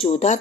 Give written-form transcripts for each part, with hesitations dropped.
14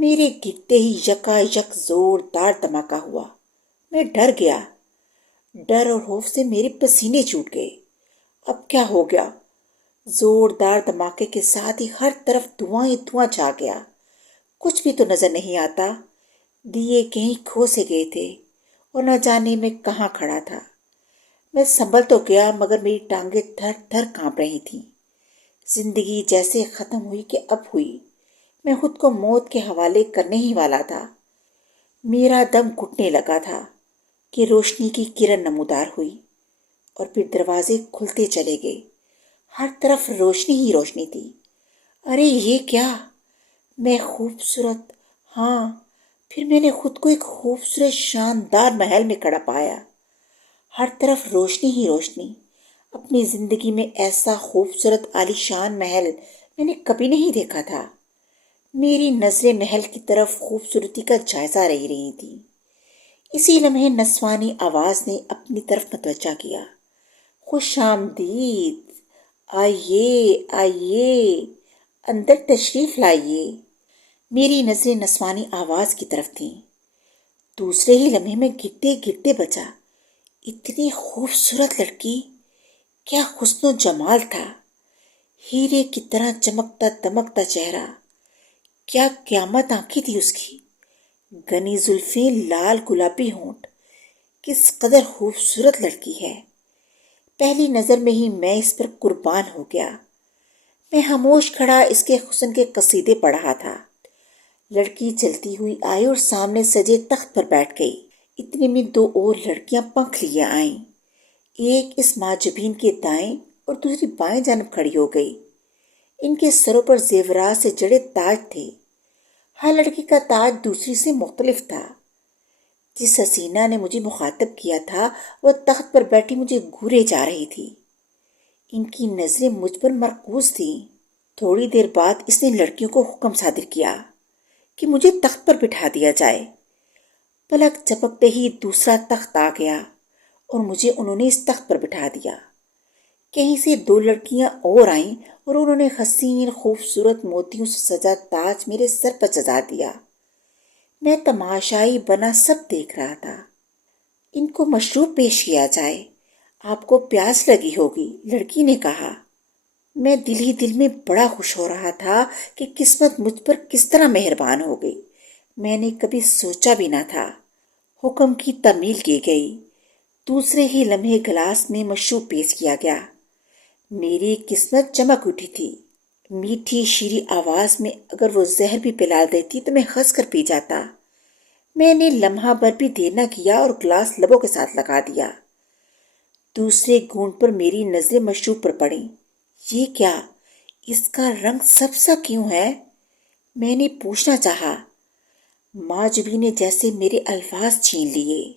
میرے گرتے ہی یکا یک زوردار دھماکہ ہوا۔ میں ڈر گیا۔ ڈر اور خوف سے میرے پسینے چھوٹ گئے۔ اب کیا ہو گیا؟ زوردار دھماکے کے ساتھ ہی ہر طرف دھواں ہی دھواں چھا گیا۔ کچھ بھی تو نظر نہیں آتا۔ دیے کہیں کھو سے گئے تھے اور نہ جانے میں کہاں کھڑا تھا۔ میں سنبھل تو گیا مگر میری ٹانگیں تھر تھر کانپ رہی تھیں۔ زندگی جیسے ختم ہوئی کہ اب ہوئی۔ میں خود کو موت کے حوالے کرنے ہی والا تھا۔ میرا دم گھٹنے لگا تھا کہ روشنی کی کرن نمودار ہوئی اور پھر دروازے کھلتے چلے گئے۔ ہر طرف روشنی ہی روشنی تھی۔ ارے یہ کیا؟ میں خوبصورت، ہاں، پھر میں نے خود کو ایک خوبصورت شاندار محل میں کھڑا پایا۔ ہر طرف روشنی ہی روشنی۔ اپنی زندگی میں ایسا خوبصورت عالیشان محل میں نے کبھی نہیں دیکھا تھا۔ میری نظریں محل کی طرف خوبصورتی کا جائزہ لے رہی تھیں۔ اسی لمحے نسوانی آواز نے اپنی طرف متوجہ کیا۔ خوش آمدید، آئیے آئیے، اندر تشریف لائیے۔ میری نظریں نسوانی آواز کی طرف تھیں۔ دوسرے ہی لمحے میں گرتے گرتے بچا۔ اتنی خوبصورت لڑکی، کیا حسن و جمال تھا، ہیرے کی طرح چمکتا دمکتا چہرہ، کیا قیامت آنکھیں تھی اس کی، گھنی زلفیں، لال گلابی ہونٹ، کس قدر خوبصورت لڑکی ہے۔ پہلی نظر میں ہی میں اس پر قربان ہو گیا۔ میں خاموش کھڑا اس کے حسن کے قصیدے پڑھ رہا تھا۔ لڑکی چلتی ہوئی آئی اور سامنے سجے تخت پر بیٹھ گئی۔ اتنے میں دو اور لڑکیاں پنکھ لیے آئیں۔ ایک اس ماجبین کے دائیں اور دوسری بائیں جانب کھڑی ہو گئی۔ ان کے سروں پر زیورات سے جڑے تاج تھے۔ ہر لڑکی کا تاج دوسری سے مختلف تھا۔ جس حسینہ نے مجھے مخاطب کیا تھا وہ تخت پر بیٹھی مجھے گھورے جا رہی تھی۔ ان کی نظریں مجھ پر مرکوز تھیں۔ تھوڑی دیر بعد اس نے لڑکیوں کو حکم صادر کیا کہ مجھے تخت پر بٹھا دیا جائے۔ پلک جھپکتے ہی دوسرا تخت آ گیا اور مجھے انہوں نے اس تخت پر بٹھا دیا۔ کہیں سے دو لڑکیاں اور آئیں اور انہوں نے حسین خوبصورت موتیوں سے سجا تاج میرے سر پر سجا دیا۔ میں تماشائی بنا سب دیکھ رہا تھا۔ ان کو مشروب پیش کیا جائے، آپ کو پیاس لگی ہوگی، لڑکی نے کہا۔ میں دل ہی دل میں بڑا خوش ہو رہا تھا کہ قسمت مجھ پر کس طرح مہربان ہو گئی۔ میں نے کبھی سوچا بھی نہ تھا۔ حکم کی تعمیل کی گئی۔ دوسرے ہی لمحے گلاس میں مشروب پیش کیا گیا۔ میری قسمت چمک اٹھی تھی۔ میٹھی شیریں آواز میں اگر وہ زہر بھی پلا دیتی تو میں ہنس کر پی جاتا۔ میں نے لمحہ بھر بھی دیر نہ کیا اور گلاس لبوں کے ساتھ لگا دیا۔ دوسرے گھونٹ پر میری نظریں مشروب پر پڑیں۔ یہ کیا؟ اس کا رنگ سبزہ کیوں ہے؟ میں نے پوچھنا چاہا۔ ماجبی نے جیسے میرے الفاظ چھین لیے۔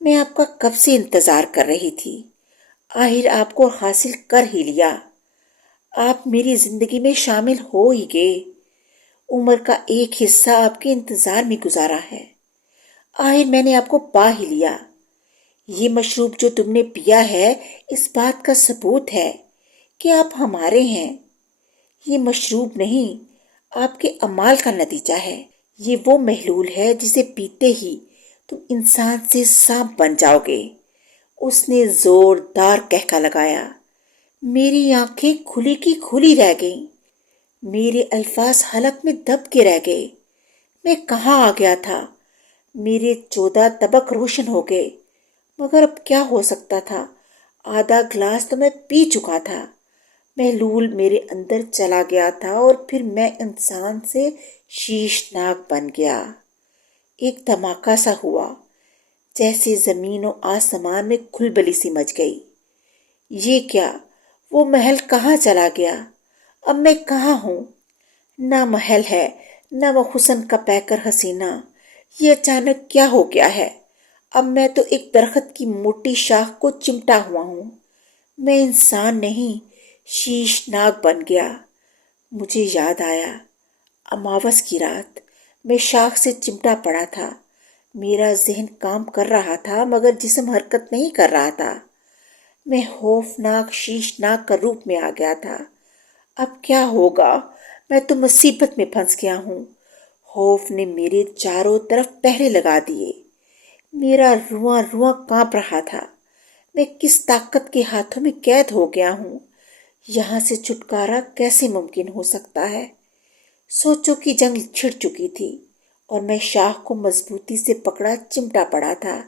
میں آپ کا کب سے انتظار کر رہی تھی، آخر آپ کو حاصل کر ہی لیا۔ آپ میری زندگی میں شامل ہو ہی گئے۔ عمر کا ایک حصہ آپ کے انتظار میں گزارا ہے، آخر میں نے آپ کو پا ہی لیا۔ یہ مشروب جو تم نے پیا ہے اس بات کا ثبوت ہے کہ آپ ہمارے ہیں۔ یہ مشروب نہیں، آپ کے اعمال کا نتیجہ ہے۔ یہ وہ محلول ہے جسے پیتے ہی تم انسان سے سانپ بن جاؤ گے۔ اس نے زوردار کہکا لگایا۔ میری آنکھیں کھلی کی کھلی رہ گئیں۔ میرے الفاظ حلق میں دب کے رہ گئے۔ میں کہاں آ گیا تھا؟ میرے 14 طبق روشن ہو گئے، مگر اب کیا ہو سکتا تھا؟ آدھا گلاس تو میں پی چکا تھا۔ محلول میرے اندر چلا گیا تھا اور پھر میں انسان سے شیشناک بن گیا۔ ایک دھماکہ سا ہوا، جیسے زمین و آسمان میں کھلبلی سی مچ گئی۔ یہ کیا؟ وہ محل کہاں چلا گیا؟ اب میں کہاں ہوں؟ نہ محل ہے، نہ وہ حسن کا پیکر حسینہ۔ یہ اچانک کیا ہو گیا ہے؟ اب میں تو ایک درخت کی موٹی شاخ کو چمٹا ہوا ہوں۔ میں انسان نہیں، شیشناک بن گیا۔ مجھے یاد آیا، اماوس کی رات میں شاخ سے چمٹا پڑا تھا۔ میرا ذہن کام کر رہا تھا مگر جسم حرکت نہیں کر رہا تھا۔ میں خوفناک شیشناک کا روپ میں آ گیا تھا۔ اب کیا ہوگا؟ میں تو مصیبت میں پھنس گیا ہوں۔ خوف نے میرے چاروں طرف پہرے لگا دیے۔ میرا رواں رواں کانپ رہا تھا۔ میں کس طاقت کے ہاتھوں میں قید ہو گیا ہوں؟ یہاں سے چھٹکارا کیسے ممکن ہو سکتا ہے؟ سوچوں کی جنگ چھڑ چکی تھی اور میں شاخ کو مضبوطی سے پکڑا چمٹا پڑا تھا۔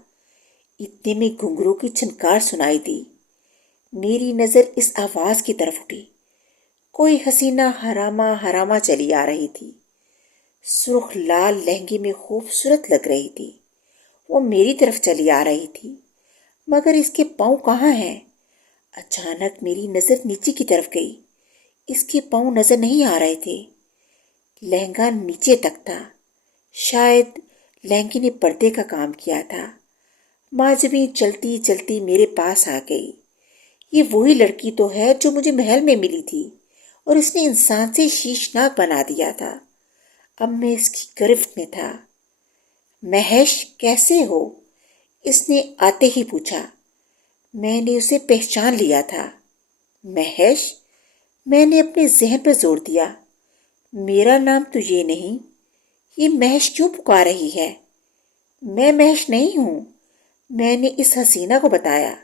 اتنے میں گھنگرو کی چھنکار سنائی دی۔ میری نظر اس آواز کی طرف اٹھی۔ کوئی حسینہ حرامہ چلی آ رہی تھی۔ سرخ لال لہنگے میں خوبصورت لگ رہی تھی۔ وہ میری طرف چلی آ رہی تھی، مگر اس کے پاؤں کہاں ہیں؟ اچانک میری نظر نیچے کی طرف گئی۔ اس کے پاؤں نظر نہیں آ رہے تھے۔ لہنگا نیچے تک تھا۔ شاید لہنگے نے پردے کا کام کیا تھا۔ ماجبی چلتی چلتی میرے پاس آ گئی۔ یہ وہی لڑکی تو ہے جو مجھے محل میں ملی تھی اور اس نے انسان سے شیشناک بنا دیا تھا۔ اب میں اس کی گرفت میں تھا۔ مہیش، کیسے ہو؟ اس نے آتے ہی پوچھا۔ میں نے اسے پہچان لیا تھا۔ مہیش؟ میں نے اپنے ذہن پر زور دیا۔ میرا نام تو یہ نہیں۔ یہ مہیش کیوں پکار رہی ہے؟ میں مہیش نہیں ہوں، میں نے اس حسینہ کو بتایا۔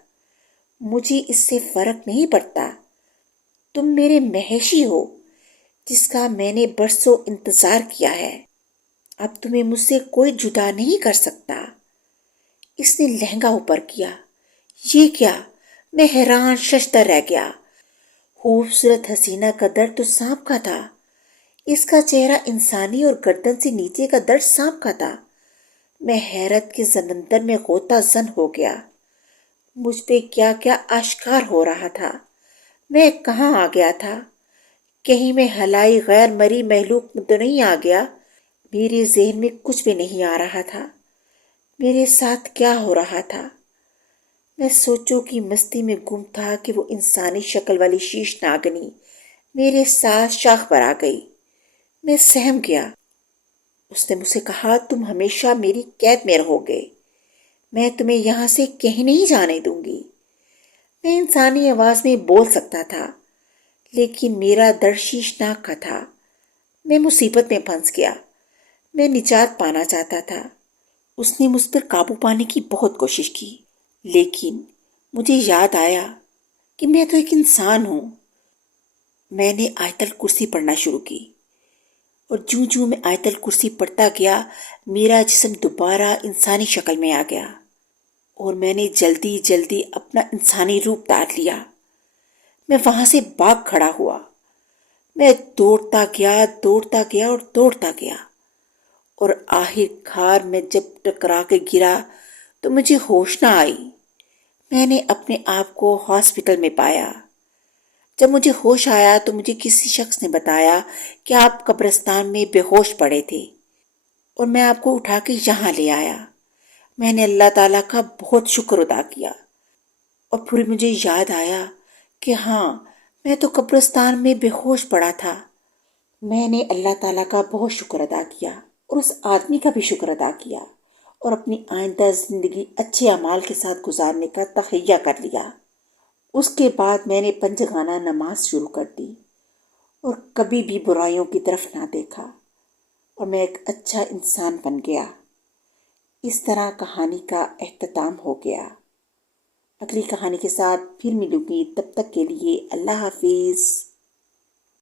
مجھے اس سے فرق نہیں پڑتا۔ تم میرے مہیشی ہو، جس کا میں نے برسوں انتظار کیا ہے۔ اب تمہیں مجھ سے کوئی جدا نہیں کر سکتا۔ اس نے لہنگا اوپر کیا۔ یہ کیا؟ میں حیران ششدر رہ گیا۔ خوبصورت حسینہ کا درد تو سانپ کا تھا۔ اس کا چہرہ انسانی اور گردن سے نیچے کا درد سانپ کا تھا۔ میں حیرت کے سمندر میں غوطہ زن ہو گیا۔ مجھ پہ کیا کیا آشکار ہو رہا تھا۔ میں کہاں آ گیا تھا؟ کہیں میں ہلائی غیر مری مخلوق میں تو نہیں آ گیا؟ میرے ذہن میں کچھ بھی نہیں آ رہا تھا۔ میرے ساتھ کیا ہو رہا تھا؟ میں سوچوں کی مستی میں گم تھا کہ وہ انسانی شکل والی شیش ناگنی میرے ساتھ شاخ پر آ گئی۔ میں سہم گیا۔ اس نے مجھ سے کہا، تم ہمیشہ میری قید میں رہو گے۔ میں تمہیں یہاں سے کہیں نہیں جانے دوں گی۔ میں انسانی آواز میں بول سکتا تھا، لیکن میرا درد شیشناک کا تھا۔ میں مصیبت میں پھنس گیا۔ میں نجات پانا چاہتا تھا۔ اس نے مجھ پر قابو پانے کی بہت کوشش کی، لیکن مجھے یاد آیا کہ میں تو ایک انسان ہوں۔ میں نے آیت الکرسی پڑھنا شروع کی، اور جوں جوں میں آیت الکرسی پڑھتا گیا، میرا جسم دوبارہ انسانی شکل میں آ گیا، اور میں نے جلدی جلدی اپنا انسانی روپ دھار لیا۔ میں وہاں سے بھاگ کھڑا ہوا۔ میں دوڑتا گیا اور آخر کار میں جب ٹکرا کے گرا تو مجھے ہوش نہ آئی۔ میں نے اپنے آپ کو ہاسپٹل میں پایا۔ جب مجھے ہوش آیا تو مجھے کسی شخص نے بتایا کہ آپ قبرستان میں بے ہوش پڑے تھے، اور میں آپ کو اٹھا کے یہاں لے آیا۔ میں نے اللہ تعالیٰ کا بہت شکر ادا کیا، اور پھر مجھے یاد آیا کہ ہاں، میں تو قبرستان میں بے ہوش پڑا تھا۔ میں نے اللہ تعالیٰ کا بہت شکر ادا کیا، اور اس آدمی کا بھی شکر ادا کیا، اور اپنی آئندہ زندگی اچھے اعمال کے ساتھ گزارنے کا تہیہ کر لیا۔ اس کے بعد میں نے پنجگانہ نماز شروع کر دی، اور کبھی بھی برائیوں کی طرف نہ دیکھا، اور میں ایک اچھا انسان بن گیا۔ اس طرح کہانی کا اختتام ہو گیا۔ اگلی کہانی کے ساتھ پھر ملوں گی، تب تک کے لیے اللہ حافظ۔